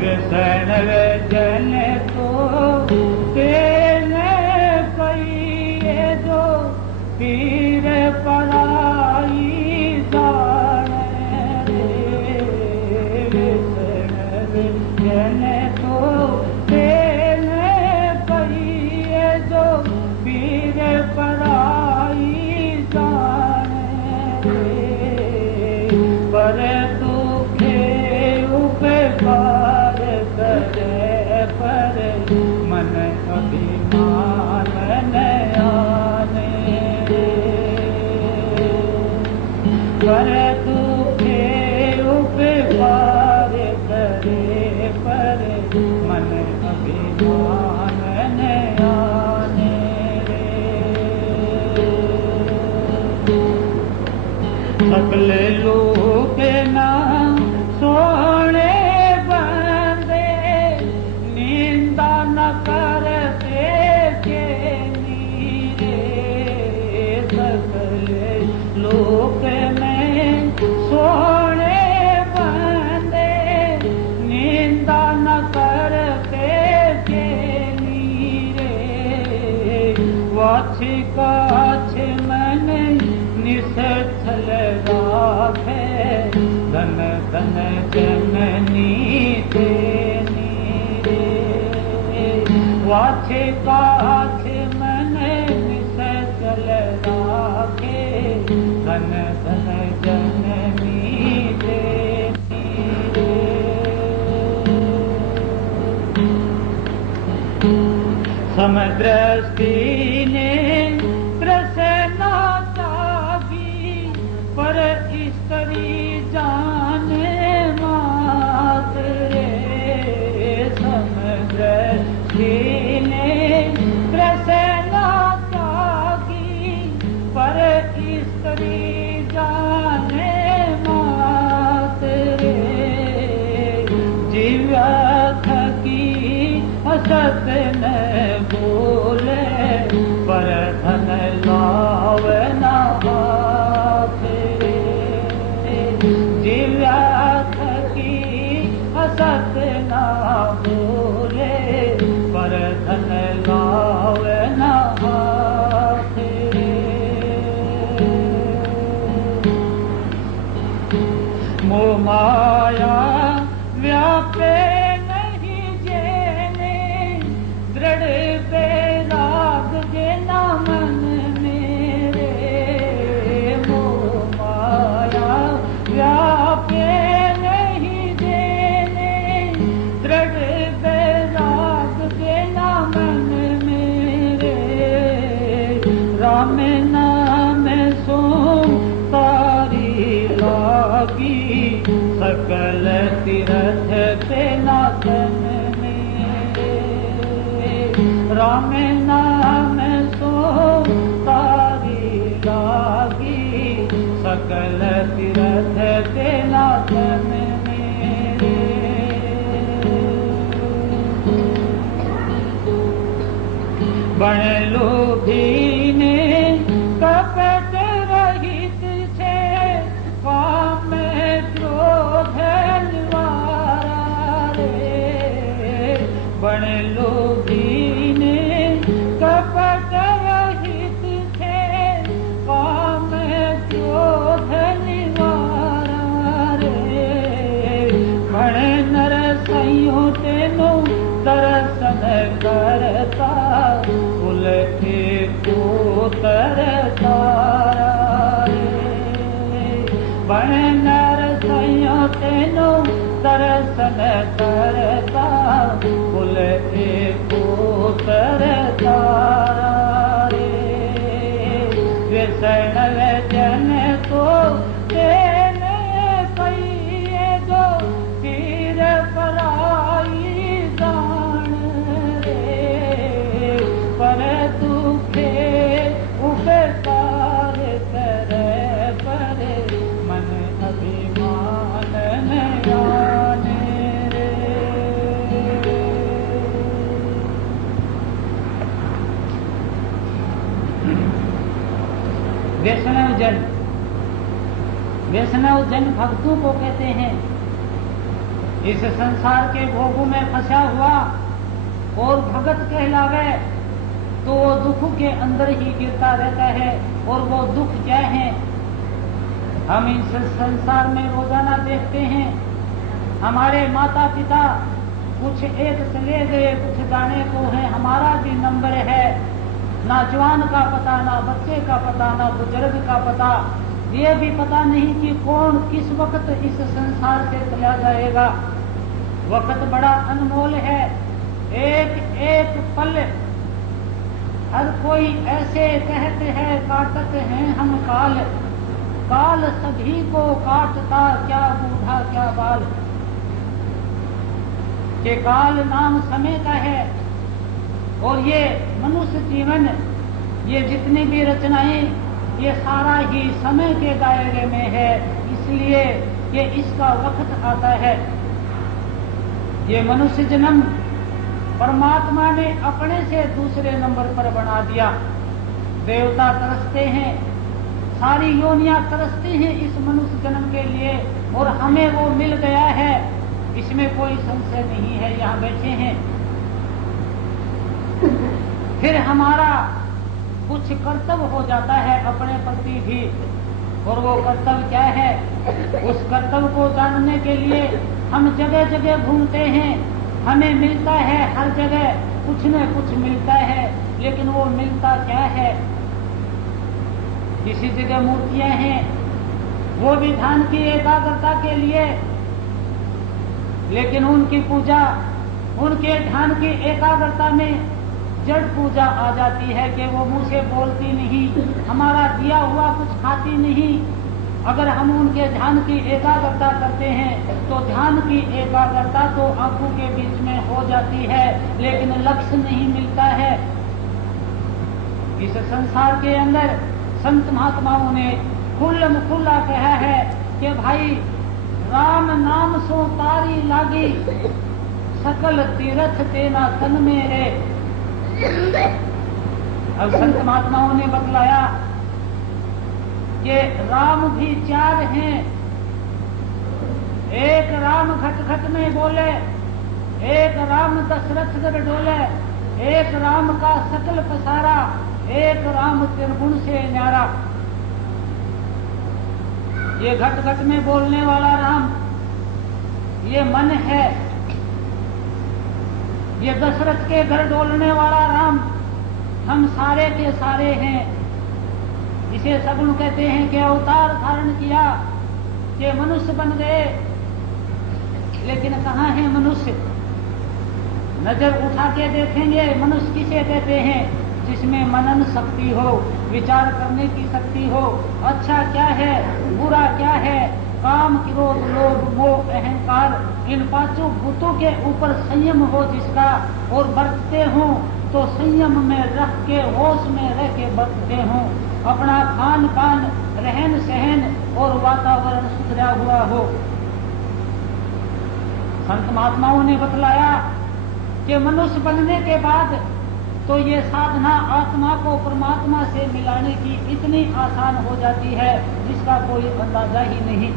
व्यसन जन तो तेने कहिए जो पीर पराई जाने रे। व्यसन जन तो तेने कहिए जो पीर पराई जाने रे। पर दुखे उपकार करे पर मन अभिमान न आने रे। पर दुखे उपकार करे पर मन अभिमान न आने रे। सकल लोक ना सोने बंदे निंदा न करते के नीरे। सकल लोक में सोने बंदे निंदा न करते के नीरे। वाछि काछ मन निसथल राखे धन धन जननी तेनी रे। वाछे काछ मन निसचल राखे धन धन जननी तेनी रे। समदृष्टि ने प्रसन्ना चाही पर स्त्री जाने मात रे। समदृष्टि ने प्रसन्ना चाही पर स्त्री जाने मात रे। जीवा थकी असत न बोले पर धन लाव न हाथ रे। जीवा थकी असत न बोले पर धन लाव न हाथ रे। मोह माया व्यापे नहीं जेने दृढ़ बैराग जेना मन मेरे। मोह माया व्यापे नहीं जेने दृढ़ बैराग जेना मन मेरे। राम नाम सो तारी लागी सकल तीरथ पे नाथन मेरे। राम नाम सो तारी लागी सकल तीरथ पे नाथन मेरे। बण लोभी ने कपट रहित छे काम क्रोध निवारा रे। बण लोभी ने कपट रहित छे काम क्रोध निवारा रे। बण नर सैयो तेनो दर्शन करता कुल एको तरता रे। बण नर सैयो तेनो दर्शन करता कुल एको तरता रे। व्यसन जन तो तेने कहिए जो पीर पराई जान रे। पर दुखे उपकार करे पर मन अभिमान न आने रे। वैष्णव जन भक्तों को कहते हैं इस संसार के भोगों में फंसा हुआ और भगत कहलावे तो वो दुख के अंदर ही गिरता रहता है। और वो दुख क्या है, हम इस संसार में रोजाना देखते हैं, हमारे माता पिता कुछ एक चले गए, कुछ जाने को है, हमारा भी नंबर है, ना जवान का पता, ना बच्चे का पता, ना बुजुर्ग का पता, ये भी पता नहीं कि कौन किस वक्त इस संसार से चला जाएगा। वक्त बड़ा अनमोल है, एक एक पल हर कोई ऐसे कहते हैं काटते हैं हम काल, काल सभी को काटता, क्या बूढ़ा क्या बाल। के काल नाम समय का है और ये मनुष्य जीवन, ये जितनी भी रचनाएं, ये सारा ही समय के दायरे में है, इसलिए ये इसका वक्त आता है। ये मनुष्य जन्म परमात्मा ने अपने से दूसरे नंबर पर बना दिया। देवता तरसते हैं, सारी योनियां तरसती हैं इस मनुष्य जन्म के लिए, और हमें वो मिल गया है, इसमें कोई संशय नहीं है। यहाँ बैठे हैं, फिर हमारा कुछ कर्तव्य हो जाता है अपने प्रति भी, और वो कर्तव्य क्या है, उस कर्तव्य को जानने के लिए हम जगह जगह घूमते हैं। हमें मिलता है हर जगह कुछ न कुछ मिलता है, लेकिन वो मिलता क्या है। किसी जगह मूर्तियां हैं, वो भी ध्यान की एकाग्रता के लिए, लेकिन उनकी पूजा, उनके ध्यान की एकाग्रता में जड़ पूजा आ जाती है कि वो मुंह से बोलती नहीं, हमारा दिया हुआ कुछ खाती नहीं। अगर हम उनके ध्यान की एकाग्रता करते हैं तो ध्यान की एकाग्रता तो आंखों के बीच में हो जाती है, लेकिन लक्ष्य नहीं मिलता है। इस संसार के अंदर संत महात्माओं ने खुल्लम खुल्ला कहा है कि भाई राम नाम सो तारी लागी, सकल तीर्थ तेना तन मेरे। अब संत महात्माओं ने बतलाया कि राम भी चार हैं, एक राम घट घट में बोले, एक राम दशरथ गढ़ डोले, एक राम का सकल पसारा, एक राम त्रिगुण से न्यारा। ये घट घट में बोलने वाला राम, ये मन है। ये दशरथ के घर डोलने वाला राम, हम सारे के सारे हैं। इसे सगुण कहते हैं कि अवतार धारण किया, कि मनुष्य बन गए, लेकिन कहाँ है मनुष्य। नजर उठा के देखेंगे, मनुष्य किसे कहते हैं, जिसमें मनन शक्ति हो, विचार करने की शक्ति हो, अच्छा क्या है बुरा क्या है, काम क्रोध लोभ मोह अहंकार, इन पांचों भूतों के ऊपर संयम हो जिसका, और बरतते हो तो संयम में रख के होश में रह के बरतते हो, अपना खान पान रहन सहन और वातावरण सुधरा हुआ हो। संत महात्माओं ने बतलाया कि मनुष्य बनने के बाद तो ये साधना आत्मा को परमात्मा से मिलाने की इतनी आसान हो जाती है जिसका कोई अंदाजा ही नहीं।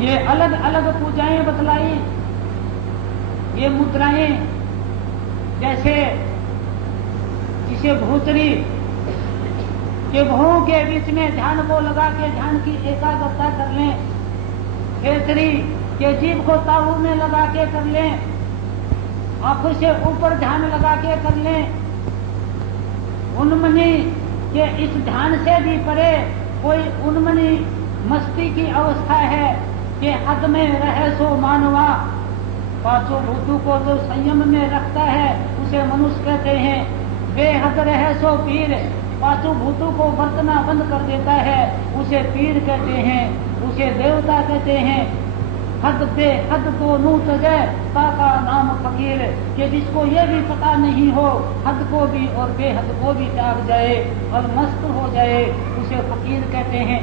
ये अलग अलग पूजाएं बतलाई, ये मुद्राएं, जैसे जिसे भूतरी के भवों के बीच में ध्यान को लगा के ध्यान की एकाग्रता कर लें, खेतरी के जीभ को ताबू में लगा के कर लें, आंखों से ऊपर ध्यान लगा के कर लें, उन्मनी के इस ध्यान से भी परे कोई उन्मनी मस्ती की अवस्था है कि हद में रहे सो मानवा। पांचों भूतों को जो संयम में रखता है उसे मनुष्य कहते हैं, बेहद रहे सो पीर, पांचों भूतों को बरतना बंद कर देता है उसे पीर कहते हैं, उसे देवता कहते हैं। हद बेहद दोनों तजय ताका नाम फकीर, कि जिसको ये भी पता नहीं हो हद को भी और बेहद को भी त्याग जाए और मस्त हो जाए उसे फकीर कहते हैं।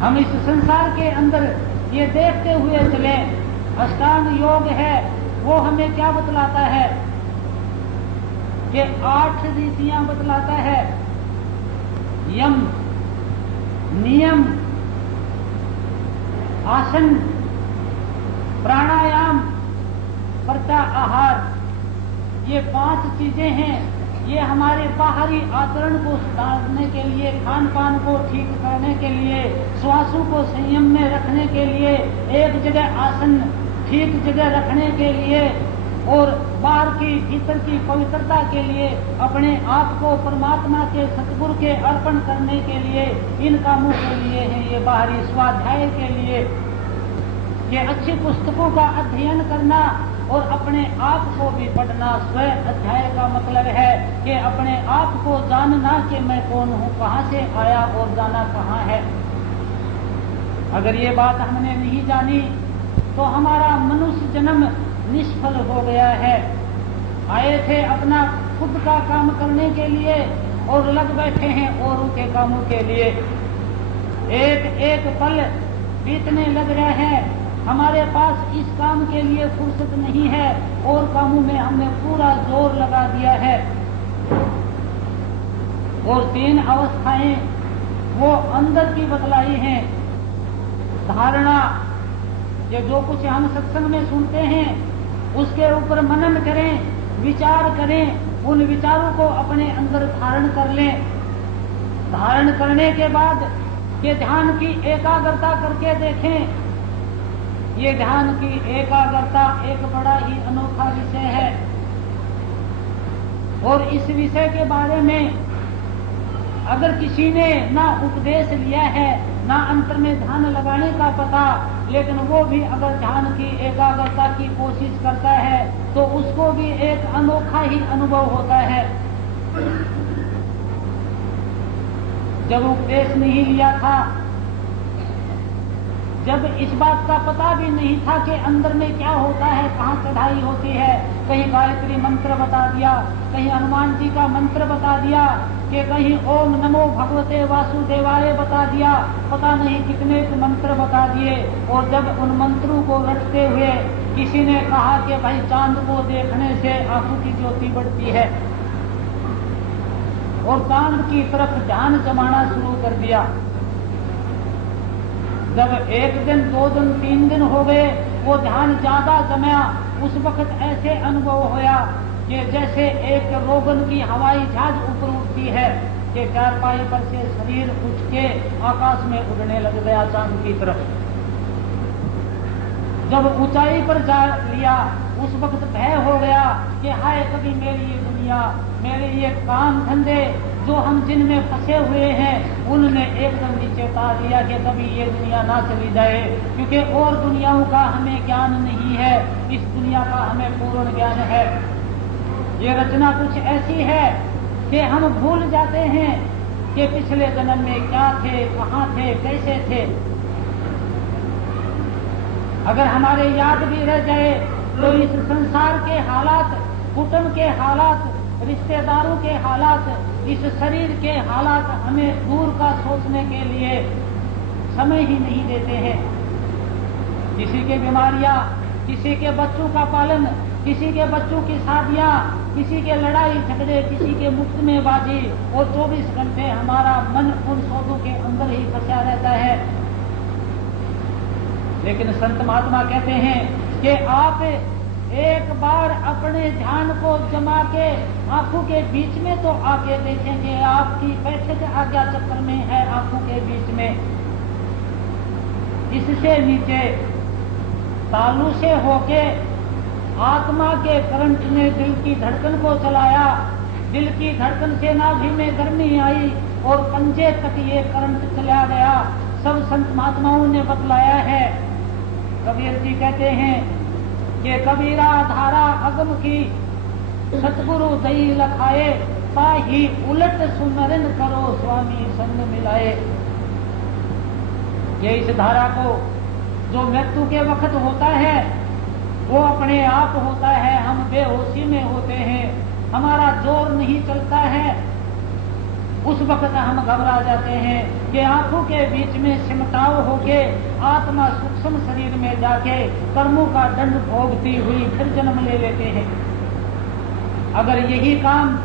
हम इस संसार के अंदर ये देखते हुए चले, अष्टांग योग है वो हमें क्या बतलाता है कि 8 रीतियां बतलाता है, यम नियम आसन, प्राणायाम, प्रत्याहार, ये 5 चीजें हैं। ये हमारे बाहरी आचरण को सुधारने के लिए, खान पान को ठीक करने के लिए, श्वासों को संयम में रखने के लिए, एक जगह आसन ठीक जगह रखने के लिए और बाहर की भीतर की पवित्रता के लिए, अपने आप को परमात्मा के सतगुरु के अर्पण करने के लिए, इन कामों के लिए है। ये बाहरी स्वाध्याय के लिए, ये अच्छी पुस्तकों का अध्ययन करना और अपने आप को भी पढ़ना। स्व अध्याय का मतलब है कि अपने आप को जानना कि मैं कौन हूँ, कहाँ से आया और जाना कहाँ है। अगर ये बात हमने नहीं जानी तो हमारा मनुष्य जन्म निष्फल हो गया है। आए थे अपना खुद का काम करने के लिए और लग बैठे हैं औरों के कामों के लिए। एक एक पल बीतने लग रहे हैं, हमारे पास इस काम के लिए फुर्सत नहीं है और कामों में हमने पूरा जोर लगा दिया है। और 3 अवस्थाएं वो अंदर की बतलाई हैं। धारणा, ये जो कुछ हम सत्संग में सुनते हैं उसके ऊपर मनन करें, विचार करें, उन विचारों को अपने अंदर धारण कर लें। धारण करने के बाद ये ध्यान की एकाग्रता करके देखें। ये ध्यान की एकाग्रता एक बड़ा ही अनोखा विषय है और इस विषय के बारे में अगर किसी ने ना उपदेश लिया है, ना अंतर में ध्यान लगाने का पता, लेकिन वो भी अगर ध्यान की एकाग्रता की कोशिश करता है तो उसको भी एक अनोखा ही अनुभव होता है। जब उपदेश नहीं लिया था, जब इस बात का पता भी नहीं था कि अंदर में क्या होता है, कहाँ चढ़ाई होती है, कहीं गायत्री मंत्र बता दिया, कहीं हनुमान जी का मंत्र बता दिया, कि कहीं ओम नमो भगवते वासुदेवाय बता दिया, पता नहीं कितने मंत्र बता दिए। और जब उन मंत्रों को रटते हुए किसी ने कहा कि भाई चांद को देखने से आंखों की ज्योति बढ़ती है, और चांद की तरफ ध्यान जमाना शुरू कर दिया। जब 1 दिन, 2 दिन, 3 दिन हो गए, वो ध्यान ज्यादा जमा, उस वक्त ऐसे अनुभव होया कि जैसे एक रोगन की हवाई जहाज ऊपर उठती है कि 4 पाई पर से शरीर उठ के आकाश में उड़ने लग गया चांद की तरफ। जब ऊंचाई पर जा लिया उस वक्त भय हो गया कि हाय कभी मेरी ये दुनिया, मेरे ये काम धंधे जो हम जिनमें फंसे हुए हैं उनने एकदम नीचे उतार लिया कि कभी ये दुनिया ना चली जाए, क्योंकि और दुनियाओं का हमें ज्ञान नहीं है, इस दुनिया का हमें पूर्ण ज्ञान है। ये रचना कुछ ऐसी है कि हम भूल जाते हैं कि पिछले जन्म में क्या थे, कहाँ थे, कैसे थे। अगर हमारे याद भी रह जाए तो इस संसार के हालात, कुटुंब के हालात, रिश्तेदारों के हालात, इस शरीर के हालात हमें दूर का सोचने के लिए समय ही नहीं देते हैं। किसी के बीमारियां, किसी के बच्चों का पालन, किसी के बच्चों की शादियां, किसी के लड़ाई झगड़े, किसी के मुफ्त में बाजी, और 24 घंटे हमारा मन उन सौदों के अंदर ही फंसा रहता है। लेकिन संत महात्मा कहते हैं कि आप एक बार अपने ध्यान को जमा के आंखों के बीच में तो आके देखेंगे, आपकी बैठक आज्ञा चक्र में है, आंखों के बीच में। इससे नीचे तालू से होके आत्मा के करंट ने दिल की धड़कन को चलाया, दिल की धड़कन से नाभि में गर्मी आई और पंजे तक ये करंट चला गया। सब संत महात्माओं ने बतलाया है। कबीर जी कहते हैं कि कबीरा धारा अगम की, सतगुरु दई लखाए, ताही उलट सुमरन करो स्वामी संग मिलाए। ये इस धारा को जो मृत्यु के वक्त होता है वो अपने आप होता है, हम बेहोशी में होते हैं, हमारा जोर नहीं चलता है, उस वक्त हम घबरा जाते हैं कि आंखों के बीच में सिमटाव होके आत्मा सूक्ष्म शरीर में जाके कर्मों का दंड भोगती हुई फिर जन्म ले लेते हैं। अगर यही काम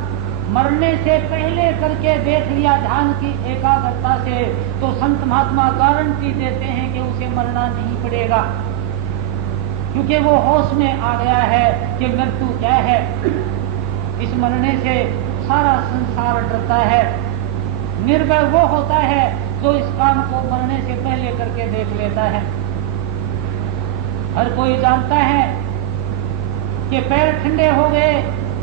मरने से पहले करके देख लिया ध्यान की एकाग्रता से, तो संत महात्मा गारंटी देते हैं कि उसे मरना नहीं पड़ेगा, क्योंकि वो होश में आ गया है कि मृत्यु क्या है। इस मरने से सारा संसार डरता है। निर्भय वो होता है जो इस काम को मरने से पहले करके देख लेता है। हर कोई जानता है कि पैर ठंडे हो गए,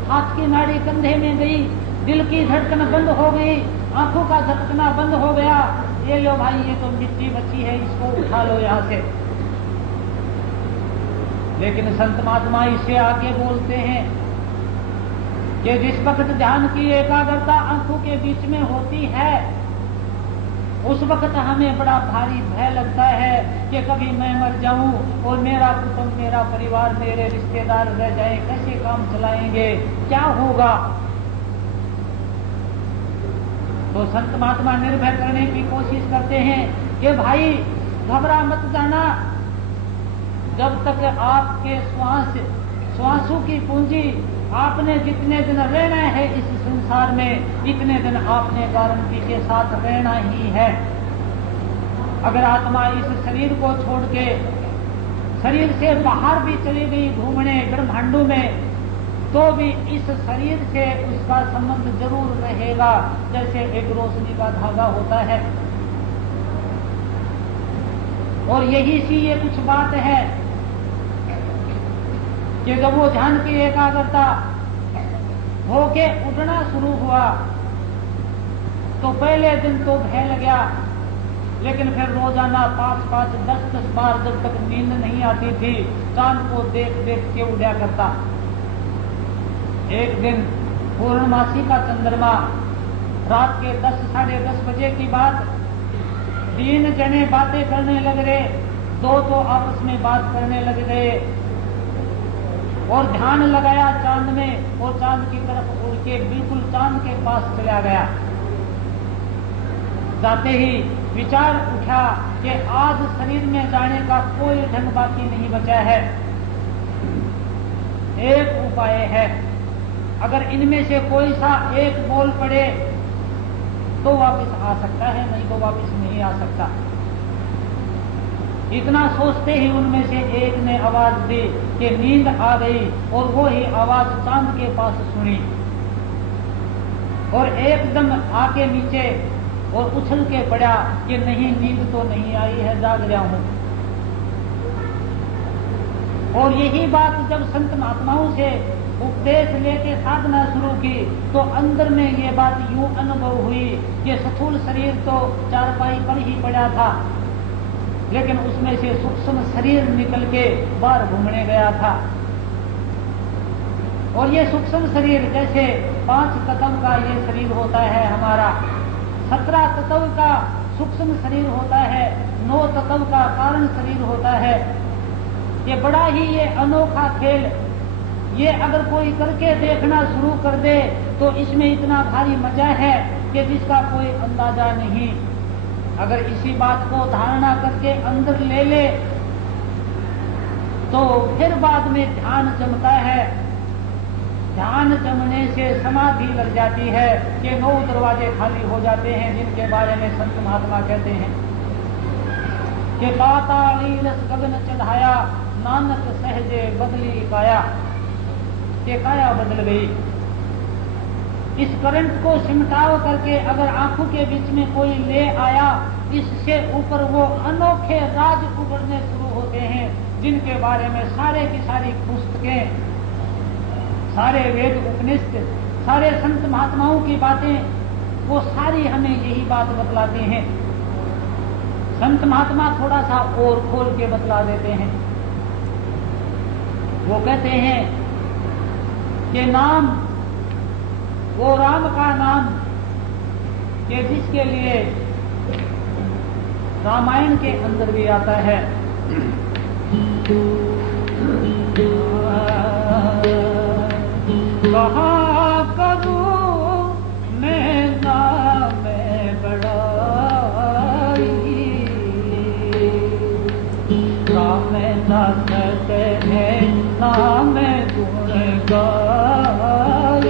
हाथ की नाड़ी कंधे में गई, दिल की धड़कन बंद हो गई, आंखों का झपकना बंद हो गया, ये लो भाई ये तो मिट्टी बची है, इसको उठा लो यहां से। लेकिन संत महात्मा इससे आगे बोलते हैं कि जिस वक्त ध्यान की एकाग्रता आंखों के बीच में होती है, उस वक्त हमें बड़ा भारी भय लगता है कि कभी मैं मर जाऊं और मेरा कुटुंब, मेरा परिवार, मेरे रिश्तेदार रह जाएं, कैसे काम चलाएंगे, क्या होगा। तो संत महात्मा निर्भय करने की कोशिश करते हैं कि भाई घबरा मत जाना, जब तक आपके श्वासों की पूंजी, आपने जितने दिन रहना है इस संसार में, इतने दिन आपने गारंटी के साथ रहना ही है। अगर आत्मा इस शरीर को छोड़ के शरीर से बाहर भी चली गई घूमने ब्रह्मांडों में, तो भी इस शरीर से उसका संबंध जरूर रहेगा, जैसे एक रोशनी का धागा होता है। और यही सी ये कुछ बात है कि जब वो ध्यान की एकाग्रता होके उठना शुरू हुआ, तो पहले दिन तो भय लगा, लेकिन फिर रोजाना 5-5, 10-10 बार जब तक नींद नहीं आती थी, चांद को देख देख के उड़ा करता। एक दिन पूर्णमासी का चंद्रमा, रात के 10, साढ़े 10 बजे की बात, 3 जने बातें करने लग रहे, 2 तो आपस में बात करने लग गए और ध्यान लगाया चांद में, और चांद की तरफ उड़ के बिल्कुल चांद के पास चला गया। जाते ही विचार उठा कि आज शरीर में जाने का कोई ढंग बाकी नहीं बचा है। एक उपाय है, अगर इनमें से कोई सा एक बोल पड़े तो वापस आ सकता है, नहीं तो वापस नहीं आ सकता। इतना सोचते ही उनमें से एक ने आवाज दी कि नींद आ गई, और वो ही आवाज चांद के पास सुनी, और एकदम आके नीचे और उछल के पड़ा कि नहीं, नींद तो नहीं आई है, जाग रहा हूं। और यही बात जब संत महात्माओं से उपदेश लेके साधना शुरू की, तो अंदर में ये बात यूं अनुभव हुई कि स्थूल शरीर तो चारपाई पर ही पड़ा था, लेकिन उसमें से सूक्ष्म शरीर निकल के बाहर घूमने गया था। और ये सूक्ष्म शरीर जैसे 5 तत्व का ये शरीर होता है हमारा, 17 तत्व का सूक्ष्म शरीर होता है, 9 तत्व का कारण शरीर होता है। ये बड़ा ही ये अनोखा खेल, ये अगर कोई करके देखना शुरू कर दे तो इसमें इतना भारी मजा है कि जिसका कोई अंदाजा नहीं। अगर इसी बात को धारणा करके अंदर ले ले तो फिर बाद में ध्यान जमता है। ध्यान जमने से समाधि लग जाती है कि 9 दरवाजे खाली हो जाते हैं, जिनके बारे में संत महात्मा कहते हैं कि पाताली रस गगन चढ़ाया, नानक सहजे बदली काया, कि काया बदल गई। इस करंट को सिमटाव करके अगर आंखों के बीच में कोई ले आया, इससे ऊपर वो अनोखे राज उभरने शुरू होते हैं, जिनके बारे में सारे की सारी पुस्तकें, सारे वेद उपनिषद, सारे संत महात्माओं की बातें, वो सारी हमें यही बात बतलाते हैं। संत महात्मा थोड़ा सा और खोल के बतला देते हैं। वो कहते हैं कि नाम, वो राम का नाम कि जिसके लिए रामायण के अंदर भी आता है। कहाँ करूं मैं नाम बड़ाई, राम नाथ है नाम गुण गाई।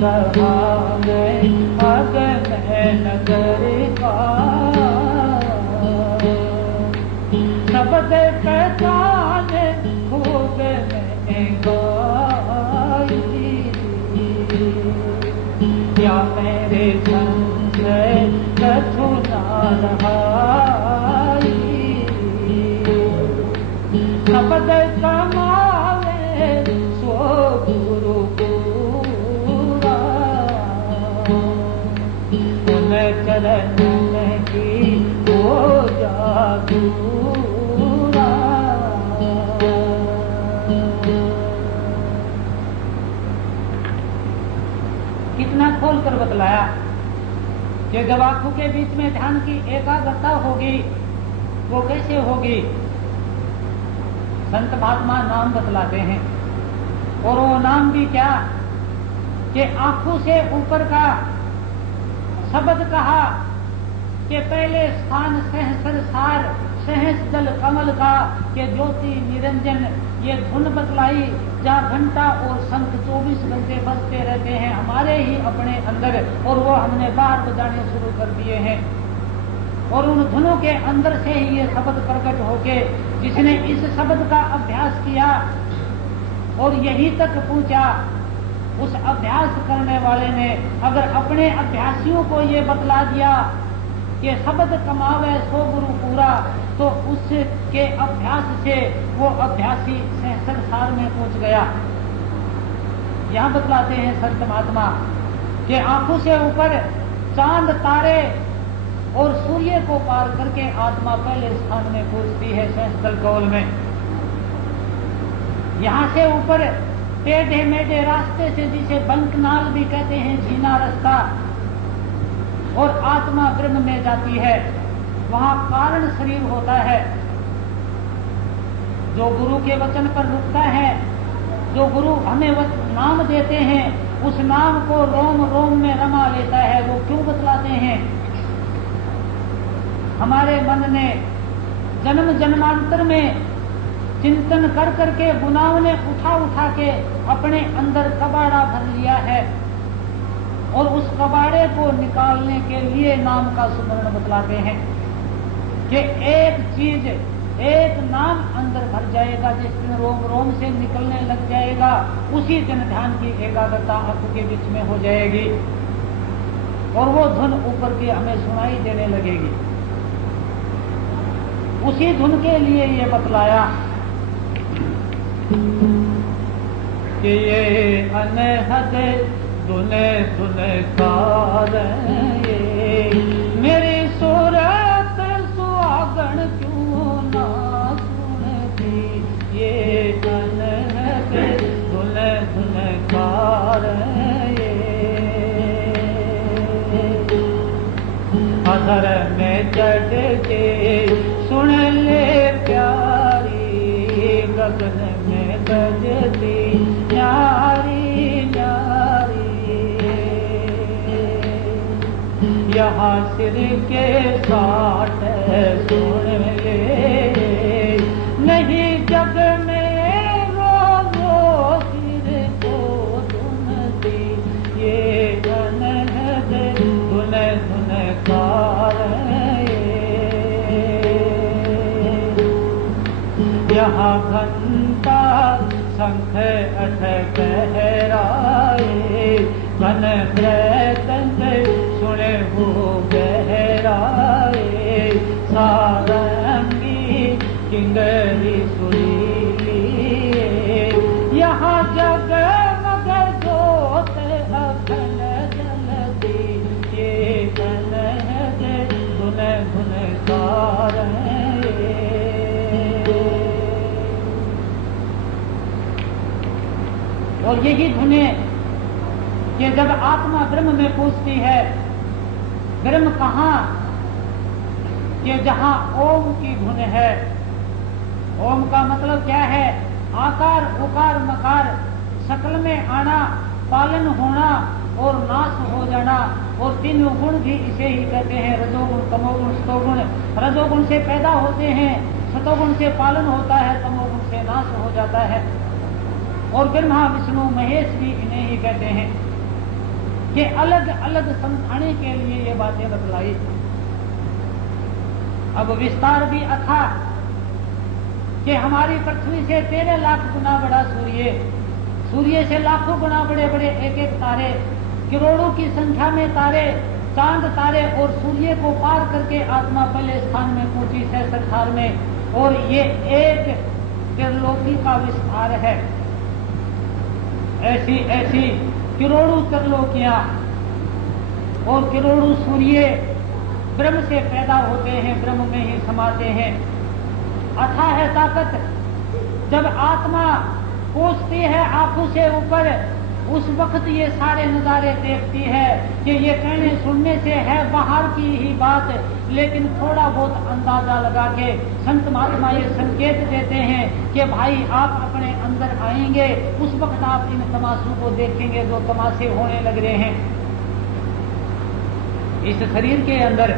कहावे अगन नगर का शब्द पहचान खूब मैंने गाई या मेरे संग कछु ना रहाई शब्द कमावे सो गुरु पूरा उन चरण की हो जादूरा। कितना खोल कर बतलाया कि जब आंखों के बीच में ध्यान की एकाग्रता होगी वो कैसे होगी। संत महात्मा नाम बतलाते हैं और वो नाम भी क्या कि आंखों से ऊपर का शब्द कहा कि पहले स्थान सहस्र सार सहस जल कमल का के ज्योति निरंजन ये धुन बतलाई जहाँ घंटा और शंख 24 घंटे बजते रहते हैं हमारे ही अपने अंदर और वो हमने बाहर बजाने शुरू कर दिए हैं और उन धुनों के अंदर से ही ये शब्द प्रकट होके जिसने इस शब्द का अभ्यास किया और यही तक पहुंचा उस अभ्यास करने वाले ने अगर अपने अभ्यासियों को ये बतला दिया कि शब्द कमावे सो गुरु पूरा तो उसके अभ्यास से वो अभ्यासी संसार में पहुंच गया। यहाँ बतलाते हैं संत महात्मा कि आंखों से ऊपर चांद तारे और सूर्य को पार करके आत्मा पहले स्थान में पहुंचती है सहस्त्र कौल में। यहाँ से ऊपर टेढ़े मेढ़े रास्ते से जिसे बंकनाल भी कहते हैं झीना रास्ता और आत्मा ब्रह्म में जाती है वहां कारण शरीर होता है जो गुरु के वचन पर रुकता है जो गुरु हमें नाम देते हैं उस नाम को रोम रोम में रमा लेता है। वो क्यों बतलाते हैं हमारे मन ने जन्म जन्मांतर में चिंतन कर करके गुनाहों ने उठा उठा के अपने अंदर कबाड़ा भर लिया है और उस कबाड़े को निकालने के लिए नाम का सुमरण बतलाते हैं कि एक चीज एक नाम अंदर भर जाएगा जिस दिन रोम रोम से निकलने लग जाएगा उसी दिन ध्यान की एकाग्रता आंखों के बीच में हो जाएगी और वो धुन ऊपर की हमें सुनाई देने लगेगी। उसी धुन के लिए ये बतलाया कि ये अनहद धुने धुने कार मेरी सूरत सुहागण क्यों ना सुनती ये अनहद धुने धुने कार अधर में चढ़ के सुन ले प्यारी गगन में बजती न्यारी न्यारी यहाँ सिर के साथ सुन ले नहीं जग में रोज़ो सिर को सुनती ये अनहद धुन धुन कार यहाँ घंटा शंख अठ गहराए घन प्रतंग सुने हो गहराए सारंगी किंगरी सुरीली यहाँ जगमग जोत अखंड जलती ये अनहद धुन धुन कार और यही धुनें कि जब आत्मा ब्रह्म में पहुंचती है ब्रह्म कहाँ कि जहाँ ओम की धुन है। ओम का मतलब क्या है आकार उकार मकार सकल में आना पालन होना और नाश हो जाना और तीन गुण भी इसे ही कहते हैं रजोगुण तमोगुण सतोगुण। रजोगुण से पैदा होते हैं सतोगुण से पालन होता है तमोगुण से नाश हो जाता है और ब्रह्मा विष्णु महेश भी इन्हें ही कहते हैं। ये अलग अलग समझाने के लिए ये बातें बतलाई। अब विस्तार भी अथा कि हमारी पृथ्वी से 13 लाख गुना बड़ा सूर्य, सूर्य से लाखों गुना बड़े बड़े एक एक तारे, करोड़ों की संख्या में तारे, चांद तारे, और सूर्य को पार करके आत्मा पहले स्थान में पहुंची सहस्त्रधार में। और ये एक त्रिलोकी का विस्तार है। ऐसी ऐसी करोड़ों त्रिलोकियां और करोड़ों सूर्य ब्रह्म से पैदा होते हैं, ब्रह्म में ही समाते हैं। अथाह है ताकत। जब आत्मा पहुंचती है आंखों से ऊपर, उस वक्त ये सारे नजारे देखती है कि ये कहने सुनने से है बाहर की ही बात, लेकिन थोड़ा बहुत अंदाजा लगा के संत महात्मा ये संकेत देते हैं कि भाई आप अपने अंदर आएंगे, उस वक्त आप इन तमाशों को देखेंगे जो तमाशे होने लग रहे हैं। इस शरीर के अंदर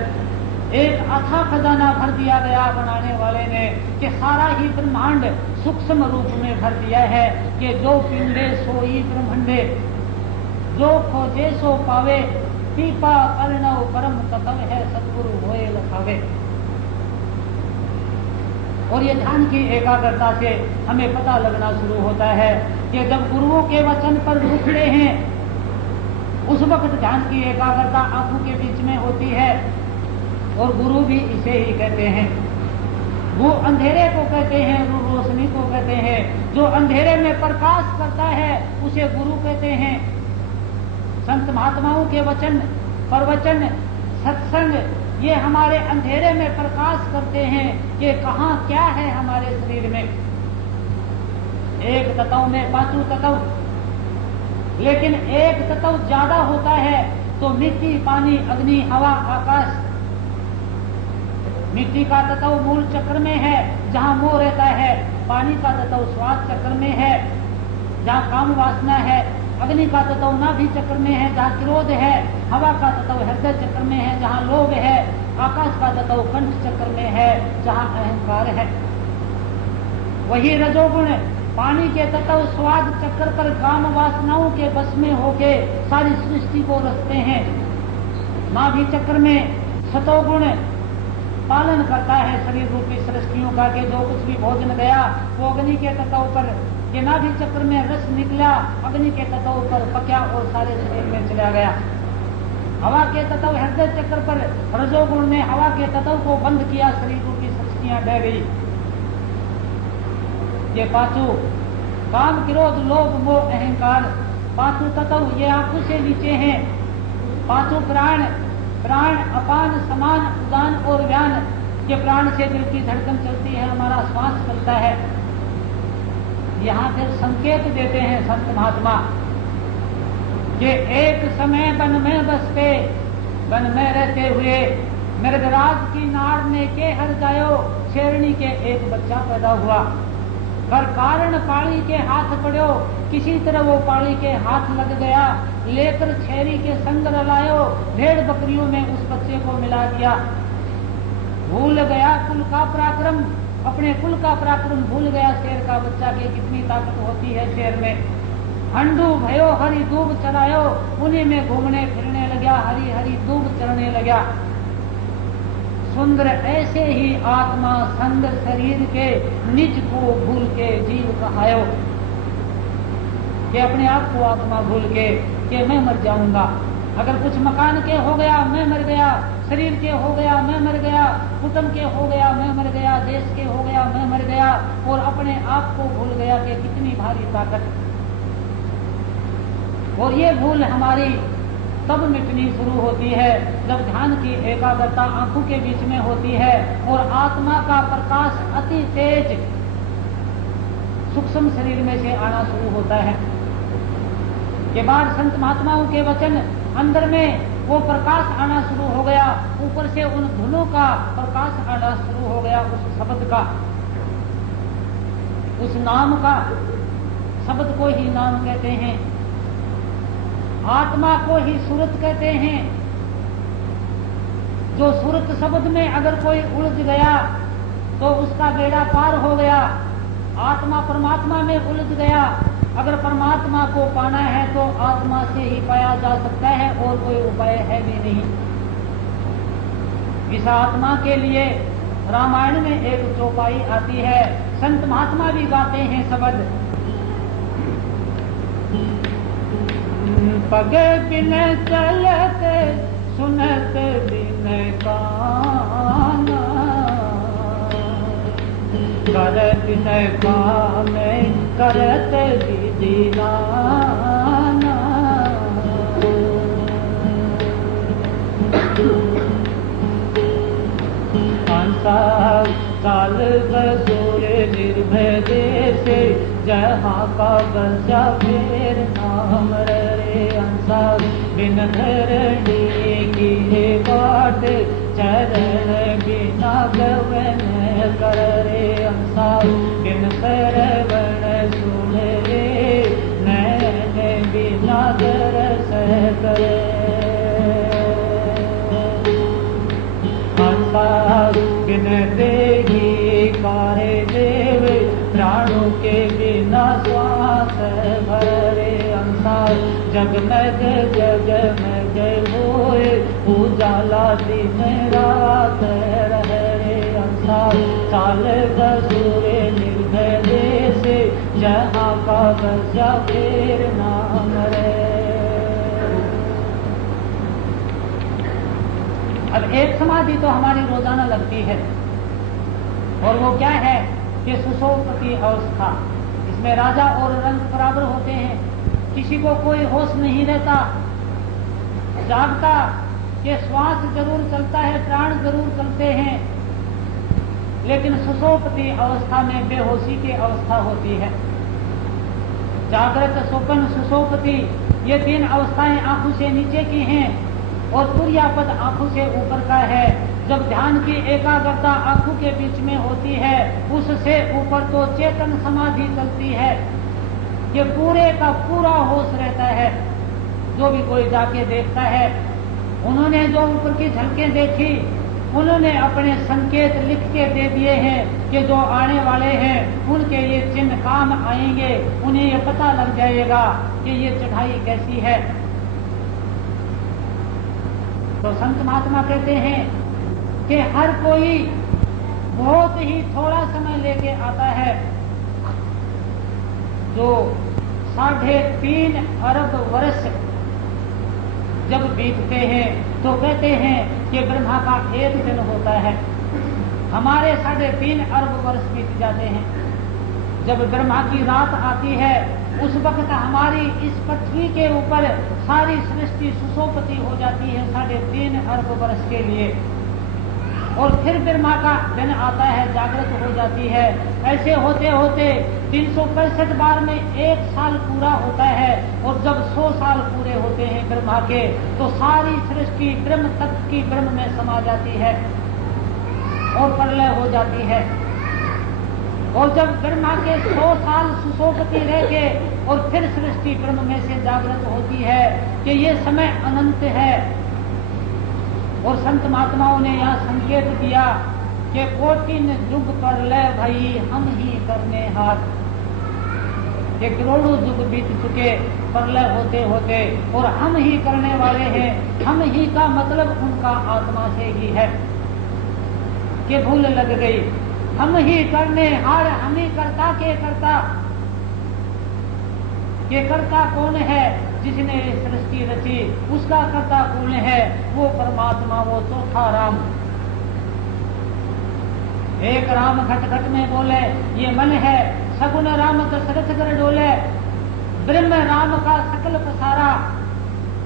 एक अथाह खजाना भर दिया गया बनाने वाले ने कि सारा ही ब्रह्मांड सूक्ष्म रूप में भर दिया है कि जो पिंडे सोई ब्रह्मंडे, जो खोजे सो पावे, पीपा कर्णव परम तत्व है सतगुरु होए लखावे। और ये ध्यान की एकाग्रता से हमें पता लगना शुरू होता है कि जब गुरुओं के वचन पर रुकते हैं उस वक्त ध्यान की एकाग्रता आंखों के बीच में होती है। और गुरु भी इसे ही कहते हैं। वो अंधेरे को कहते हैं, वो रोशनी को कहते हैं। जो अंधेरे में प्रकाश करता है उसे गुरु कहते हैं। संत महात्माओं के वचन, प्रवचन, सत्संग ये हमारे अंधेरे में प्रकाश करते हैं कि कहाँ क्या है हमारे शरीर में। एक तत्व में पांचों तत्व, लेकिन एक तत्व ज्यादा होता है तो मिट्टी, पानी, अग्नि, हवा, आकाश। मिट्टी का तत्व मूल चक्र में है जहाँ मोह रहता है, पानी का तत्व श्वास चक्र में है जहाँ काम वासना है, अग्नि का तत्व नाभि चक्र में है जहाँ क्रोध है, हवा का तत्व हृदय चक्र में है जहाँ लोभ है, आकाश का तत्व कंठ चक्र में है जहाँ अहंकार है। वही रजोगुण पानी के तत्व स्वाद चक्र पर काम वासनाओं के बस में होके सारी सृष्टि को रचते हैं। नाभि चक्र में सतोगुण पालन करता है शरीर रूपी सृष्टियों का कि जो कुछ भी भोजन गया वो अग्नि के तत्व पर, ये नाभि चक्र में रस निकला अग्नि के तत्व पर पक्या और सारे शरीर में चला गया। हवा के तत्व हृदय चक्र पर रजोगुण ने हवा के तत्व को बंद किया, शरीर रूपी सृष्टियां ढह गई। ये पांचों काम, क्रोध, लोभ, मोह, अहंकार, पांचों तत्व ये आंखों से नीचे हैं। पांचों प्राण, प्राण अपान, समान, उदान और व्यान, ये प्राण से दिल की धड़कन चलती है, हमारा श्वास चलता है। यहाँ फिर संकेत देते हैं संत महात्मा कि एक समय वन में बसते, वन में रहते हुए मृगराज की नार ने के हर जायो, शेरनी के एक बच्चा पैदा हुआ। पर कारण पाली के हाथ पड़ो, किसी तरह वो पाली के हाथ लग गया, लेकर छेरी के संग रलायो, भेड़ बकरियों में उस बच्चे को मिला दिया। भूल गया कुल का पराक्रम, अपने कुल का पराक्रम भूल गया शेर का बच्चा की कितनी ताकत होती है शेर में। हंडू भयो हरी दूब चरायो, उन्हीं में घूमने फिरने लगा, हरी हरी दूब चरने लगा। सुंदर ऐसे ही आत्मा संग शरीर के निज को भूल के जीव कहायो, कि अपने आप को आत्मा भूल के कि मैं मर जाऊंगा। अगर कुछ मकान के हो गया मैं मर गया, शरीर के हो गया मैं मर गया, कुटुंब के हो गया मैं मर गया, देश के हो गया मैं मर गया, और अपने आप को भूल गया कि कितनी भारी ताकत। और ये भूल हमारी तब मिटनी शुरू होती है जब ध्यान की एकाग्रता आंखों के बीच में होती है और आत्मा का प्रकाश अति तेज सूक्ष्म शरीर में से आना शुरू होता है। के बाद संत महात्माओं के वचन अंदर में वो प्रकाश आना शुरू हो गया, ऊपर से उन धुनों का प्रकाश आना शुरू हो गया, उस शब्द का, उस नाम का। शब्द को ही नाम कहते हैं, आत्मा को ही सुरत कहते हैं। जो सुरत शब्द में अगर कोई उलझ गया तो उसका बेड़ा पार हो गया। आत्मा परमात्मा में उलझ गया अगर परमात्मा को पाना है तो आत्मा से ही पाया जा सकता है, और कोई उपाय है भी नहीं। इस आत्मा के लिए रामायण में एक चौपाई आती है, संत महात्मा भी गाते हैं शब्द, पग बिन चलत सुनत बिन कान, करत न काम करत विधि नाना। काल बसूर निर्भय देश, जहाँ का बचा फेर नाम रे। अंसा बिन धरणी की बाट, चरण बिना गवन कर रे। अंसा बिन सरवण सुन रे, नैन बिना दरस करे। बिन देगी कारे देव, प्राणों के बिना श्वास भरे। अंसार जगमग जगमग होए, उजाला दिन रात रहे। अंसार चाल बसूर निर्भय देश, जहाँ का बसा फेर नाम रे। अब एक समाधि तो हमारी रोजाना लगती है, और वो क्या है कि सुषुप्ति अवस्था। इसमें राजा और रंग बराबर होते हैं, किसी को कोई होश नहीं रहता, जागता कि श्वास जरूर चलता है, प्राण जरूर चलते हैं, लेकिन सुषुप्ति अवस्था में बेहोशी की अवस्था होती है। जागृत, स्वप्न, सुषुप्ति, ये तीन अवस्थाएं आंखों से नीचे की हैं, और तुर्यापद आंखों से ऊपर का है। जब ध्यान की एकाग्रता आंखों के बीच में होती है, उससे ऊपर तो चेतन समाधि चलती है। ये पूरे का पूरा होश रहता है। जो भी कोई जाके देखता है, उन्होंने जो ऊपर की झलकें देखी, उन्होंने अपने संकेत लिख के दे दिए हैं कि जो आने वाले हैं उनके ये चिन्ह काम आएंगे। उन्हें ये पता लग जाएगा कि ये चढ़ाई कैसी है। तो संत महात्मा कहते हैं कि हर कोई बहुत ही थोड़ा समय लेके आता है। जो 3.5 अरब वर्ष जब बीतते हैं तो कहते हैं कि ब्रह्मा का एक दिन होता है। हमारे 3.5 अरब वर्ष बीत जाते हैं। जब ब्रह्मा की रात आती है, उस वक्त हमारी इस पृथ्वी के ऊपर सारी सृष्टि सुषुप्ति हो जाती है 3.5 अरब वर्ष के लिए, और फिर ब्रह्मा का दिन आता है, जागृत हो जाती है। ऐसे होते होते 365 बार में 1 साल पूरा होता है, और जब 100 साल पूरे होते हैं ब्रह्मा के, तो सारी सृष्टि ब्रह्म तत्व की ब्रह्म में समा जाती है और प्रलय हो जाती है। और जब ब्रह्मा के 100 साल सुषुप्ति रह के और फिर सृष्टि ब्रह्म में से जागृत होती है कि ये समय अनंत है। और संत महात्माओं ने यहाँ संकेत दिया कि कोटिन युग पर लय भई हम ही करने हाथ। ये करोड़ों युग बीत चुके प्रलय होते होते, और हम ही करने वाले हैं। हम ही का मतलब उनका आत्मा से ही है कि भूल लग गई। हम ही करने हार, हम ही करता के करता। ये करता कौन है? जिसने सृष्टि रची, उसका करता कौन है? वो परमात्मा, वो चौथा राम। एक राम घट घट में बोले, ये मन है। सगुन राम दशरथ कर डोले, ब्रह्म राम का सकल पसारा,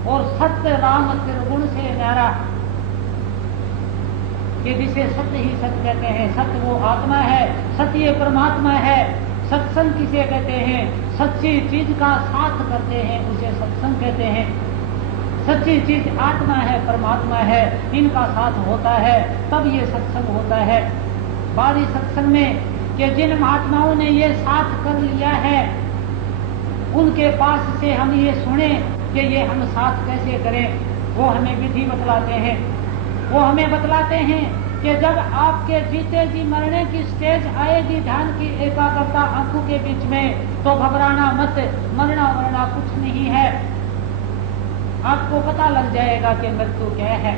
और सत्य राम त्रिगुण से न्यारा। कि जिसे सत्य ही सत्य कहते हैं। सत्य वो आत्मा है, सत्य परमात्मा है। सत्संग किसे कहते हैं? सच्ची चीज का साथ करते हैं, उसे सत्संग कहते हैं। सच्ची चीज आत्मा है, परमात्मा है, इनका साथ होता है, तब ये सत्संग होता है। बारी सत्संग में कि जिन महात्माओं ने ये साथ कर लिया है, उनके पास से हम ये सुने कि ये हम साथ कैसे करें। वो हमें विधि बतलाते हैं। वो हमें बतलाते हैं कि जब आपके जीते जी मरने की स्टेज आएगी ध्यान की एकाग्रता आंखों के बीच में, तो घबराना मत, मरना वरना कुछ नहीं है। आपको पता लग जाएगा कि मृत्यु क्या है।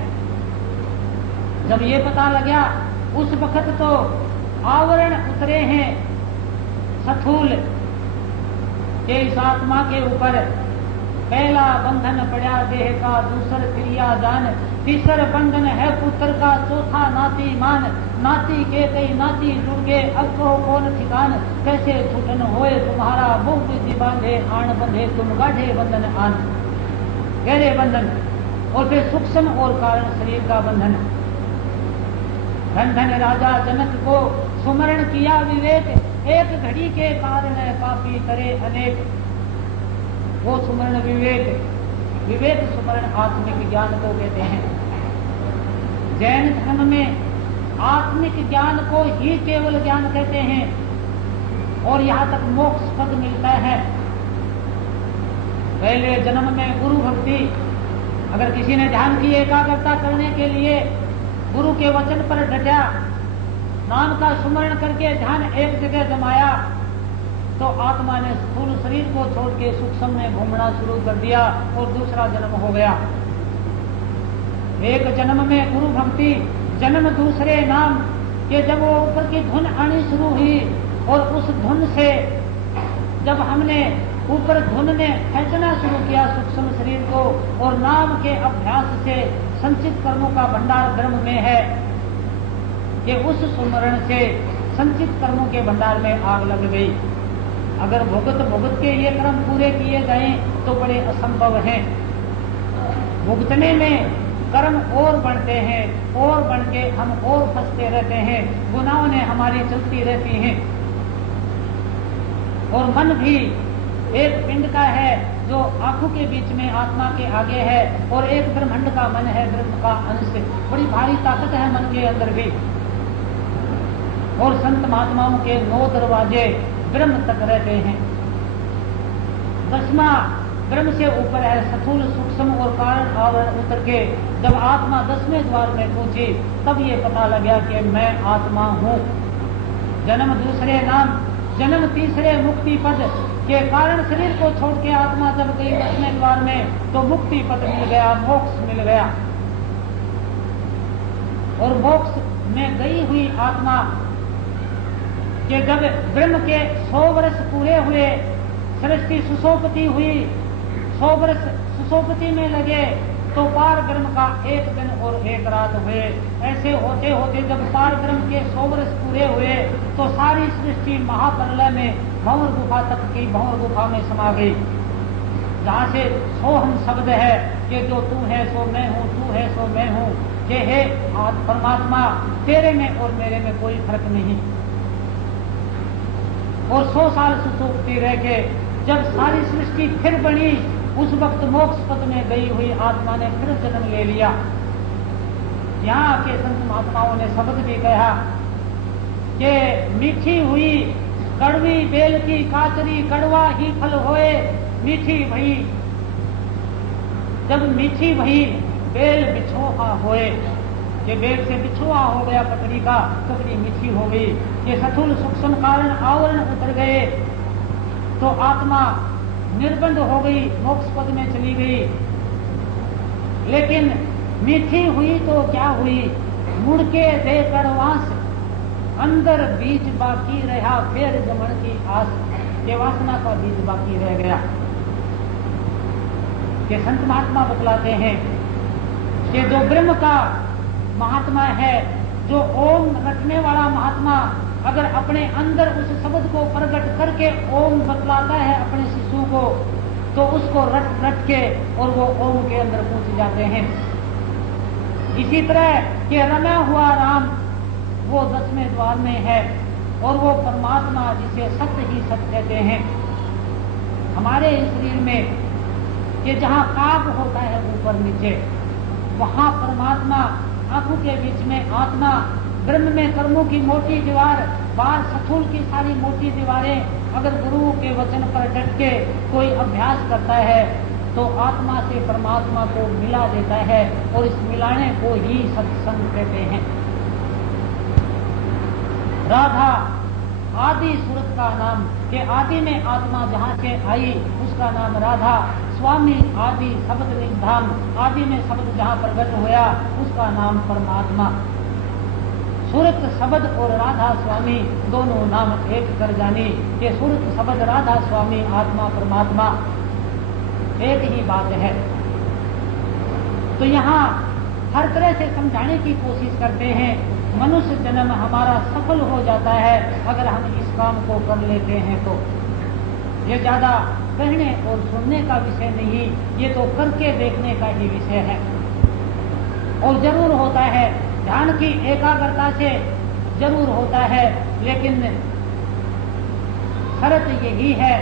जब ये पता लग गया उस वक्त तो आवरण उतरे हैं स्थूल के इस आत्मा के ऊपर। पहला बंधन पड़ा देह का, दूसर क्रिया जान, तीसर बंधन है पुत्र का, चौथा नाती मान। नाती के कई नाती जुड़ गए, अब कहो कौन ठिकान। कैसे छूटन होए तुम्हारा, मुख विधि बांधे आन बंधे तुम गाढ़े बंधन आन। गहरे बंधन और फिर सूक्ष्म और कारण शरीर का बंधन। धन धन राजा जनक को सुमरण किया विवेक, एक घड़ी के कारण पापी करे अनेक। वो सुमरण विवेक, विवेक सुमरण आत्मिक ज्ञान को कहते हैं। जैन धर्म में आत्मिक ज्ञान को ही केवल ज्ञान कहते हैं और यहाँ तक मोक्ष पद मिलता है। पहले जन्म में गुरु भक्ति, अगर किसी ने ध्यान की एकाग्रता करने के लिए गुरु के वचन पर डटा, नाम का सुमरण करके ध्यान एक जगह जमाया, तो आत्मा ने स्थूल शरीर को छोड़ के सूक्ष्म में घूमना शुरू कर दिया और दूसरा जन्म हो गया। एक जन्म में गुरु भक्ति, जन्म दूसरे नाम के जब वो ऊपर की धुन आनी शुरू हुई और उस धुन से जब हमने ऊपर धुन ने खींचना शुरू किया सूक्ष्म शरीर को, और नाम के अभ्यास से संचित कर्मों का भंडार ब्रह्म में है, कि उस सुमरण से संचित कर्मों के भंडार में आग लग गई। अगर भुगत भुगत के ये कर्म पूरे किए जाएं तो बड़े असंभव हैं। भुगतने में कर्म और बढ़ते हैं और बढ़ के हम और फंसते रहते हैं, गुनाहों ने हमारी चलती रहती हैं। और मन भी एक पिंड का है जो आंखों के बीच में आत्मा के आगे है, और एक ब्रह्मांड का मन है, ब्रह्म का अंश। बड़ी भारी ताकत है मन के अंदर भी। और संत महात्माओं के 9 दरवाजे ब्रह्म तक रहते हैं। 10वां ब्रह्म से ऊपर है, स्थूल सूक्ष्म और कारण आवरण उतर के जब आत्मा 10वें द्वार में पहुंची, तब ये पता लगा कि मैं आत्मा हूँ। जन्म दूसरे नाम, जन्म तीसरे मुक्ति पद के कारण शरीर को छोड़ के आत्मा जब गई 10वें द्वार में, तो मुक्ति पद मिल गया, मोक्ष मिल गया। और मोक्ष में गई हुई आत्मा कि जब ब्रह्म के 100 वर्ष पूरे हुए, सृष्टि सुसोपति हुई, 100 वर्ष सुसोपति में लगे, तो पार ब्रह्म का 1 दिन और 1 रात हुए। ऐसे होते होते जब पार ब्रह्म के 100 वर्ष पूरे हुए, तो सारी सृष्टि महाप्रलय में भंवर गुफा तक की भंवर गुफा में समा गई, जहाँ से सोहम शब्द है कि जो तू है सो मैं हूँ, तू है सो मैं हूँ, ये है परमात्मा, तेरे में और मेरे में कोई फर्क नहीं। और 100 साल सुसुप्ति रह के जब सारी सृष्टि फिर बनी, उस वक्त मोक्ष पद में गई हुई आत्मा ने फिर जन्म ले लिया। यहाँ के संत महात्माओं ने शब्द भी कहा कि मीठी हुई कड़वी बेल की काचरी, कड़वा ही फल होए मीठी भई। जब मीठी भई बेल बिछोहा होए, ये बेल से बिछुआ हो गया ककड़ी का, ककड़ी मीठी हो गई। ये स्थूल सूक्ष्म कारण आवरण उतर गए, तो आत्मा निर्बंध हो गई, मोक्ष पद में चली गई। लेकिन मीठी हुई तो क्या हुई, मुड़ के देकर वास, अंदर बीज बाकी रहा फिर जमण की आस। ये वासना का बीज बाकी रह गया। ये संत महात्मा बतलाते हैं कि जो ब्रह्म का महात्मा है, जो ओम रटने वाला महात्मा अगर अपने अंदर उस शब्द को प्रकट करके ओम बतलाता है अपने शिशु को, तो उसको रट रट के और वो ओम के अंदर पहुंच जाते हैं। इसी तरह कि रमा हुआ राम वो 10वें द्वार में है, और वो परमात्मा जिसे सत्य ही सत्य कहते हैं। हमारे इस शरीर में कि जहाँ काप होता है ऊपर नीचे, वहाँ परमात्मा, आंखों के बीच में आत्मा, ब्रह्म में कर्मों की मोटी दीवार, बाहर स्थूल की सारी मोटी दीवारें। अगर गुरु के वचन पर डट के कोई अभ्यास करता है तो आत्मा से परमात्मा को मिला देता है, और इस मिलाने को ही सत्संग कहते हैं। राधा आदि सूरत का नाम, कि आदि में आत्मा जहाँ से आई उसका नाम राधा। स्वामी आदि शब्द निधाम, आदि में शब्द जहाँ प्रकट हुआ उसका नाम परमात्मा। सूरत शब्द और राधा स्वामी दोनों नाम एक कर जानी, कि सूरत शब्द राधा स्वामी आत्मा परमात्मा एक ही बात है। तो यहाँ हर तरह से समझाने की कोशिश करते हैं। मनुष्य जन्म हमारा सफल हो जाता है अगर हम इस काम को कर लेते हैं तो। ये ज्यादा कहने और सुनने का विषय नहीं, ये तो करके देखने का ही विषय है। और जरूर होता है, ध्यान की एकाग्रता से जरूर होता है, लेकिन शर्त यही है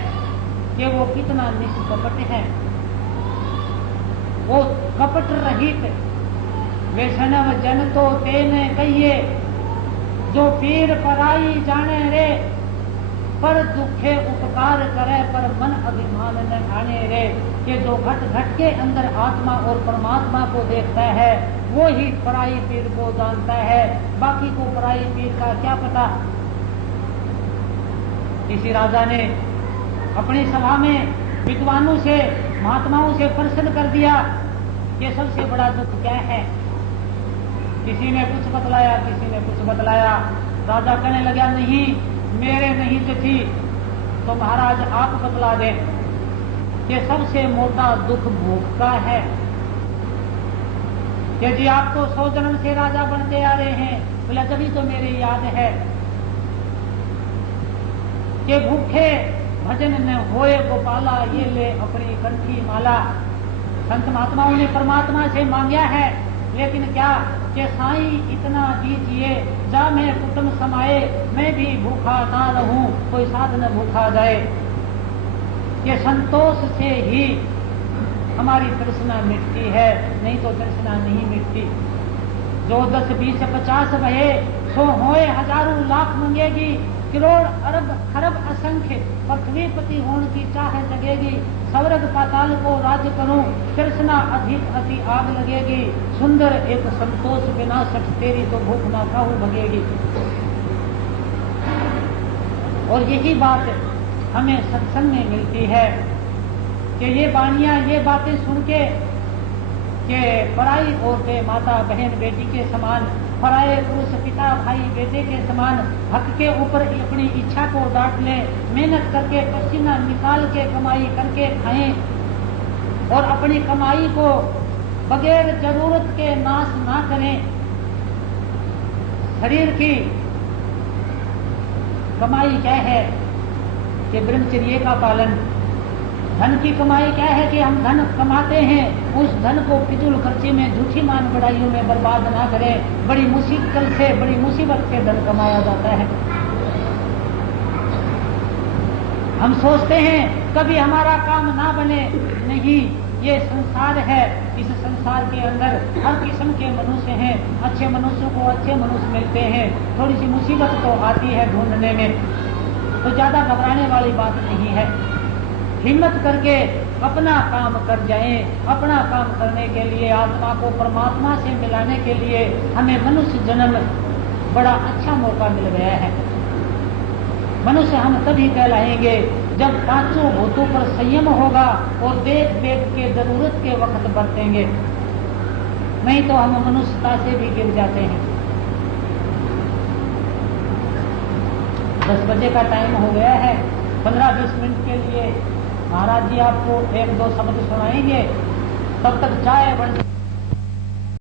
कि वो कितना निष्कपट है। वो कपट रहित वैष्णव जन तो तेने कहिए, जो पीर पराई जाने रे, पर दुखे उपकार करे पर मन अभिमान न आने रे। कि जो घट घट के अंदर आत्मा और परमात्मा को देखता है वो ही पराई पीर को जानता है, बाकी को पराई पीर का क्या पता। किसी राजा ने अपनी सभा में विद्वानों से महात्माओं से प्रश्न कर दिया कि सबसे बड़ा दुख क्या है। किसी ने कुछ बतलाया, किसी ने कुछ बतलाया। राजा कहने लगा, नहीं मेरे नहीं थी तो महाराज आप बतला दें कि सबसे मोटा दुख भूख का है। कि जी आप तो 100 जन्म से राजा बनते आ रहे हैं। बोला तभी तो मेरे याद है कि भूखे भजन न होए गोपाला, ये ले अपनी कंठी माला। संत महात्माओं ने परमात्मा से मांगा है, लेकिन क्या कि साईं इतना दीजिए जा मैं कुटुंब समाये, मैं भी भूखा ना रहूं, कोई साध न भूखा जाए। ये संतोष से ही हमारी तृष्णा मिटती है, नहीं तो तृष्णा नहीं मिटती। जो 10, 20, 50 भये सो होए हजारों लाख मंगेगी, करोड़ अरब खरब असंख्य पृथ्वीपति होने की चाह जगेगी। स्वर्ग पाताल को राज्य करूं, तृष्णा अधिक अति आग लगेगी। सुंदर एक संतोष बिना सख तेरी तो भूख ना काहू भगेगी। और यही बात हमें सत्संग में मिलती है कि ये वाणियां, ये बातें सुन के कि पराई औरतें माता बहन बेटी के समान, पराये पुरुष पिता भाई बेटे के समान हक के ऊपर अपनी इच्छा को डांट ले, मेहनत करके पसीना निकाल के कमाई करके खाएं और अपनी कमाई को बगैर जरूरत के नाश ना करें। शरीर की कमाई क्या है कि ब्रह्मचर्य का पालन। धन की कमाई क्या है कि हम धन कमाते हैं, उस धन को फिजूल खर्ची में झूठी मान बढ़ाइयों में बर्बाद ना करें। बड़ी मुश्किल से, बड़ी मुसीबत से धन कमाया जाता है। हम सोचते हैं कभी हमारा काम ना बने, नहीं, ये संसार है। इस संसार के अंदर हर किस्म के मनुष्य हैं। अच्छे मनुष्यों को अच्छे मनुष्य मिलते हैं, थोड़ी सी मुसीबत तो आती है ढूंढने में, तो ज्यादा घबराने वाली बात नहीं है। हिम्मत करके अपना काम कर जाएं। अपना काम करने के लिए, आत्मा को परमात्मा से मिलाने के लिए हमें मनुष्य जन्म बड़ा अच्छा मौका मिल गया है। मनुष्य हम तभी कहलाएंगे जब पांचों भूतों पर संयम होगा और देख देख के जरूरत के वक्त बरतेंगे, नहीं तो हम मनुष्यता से भी गिर जाते हैं। 10 बजे का टाइम हो गया है। 15-20 मिनट के लिए महाराज जी आपको 1-2 शब्द सुनाएंगे, तब तक चाय बन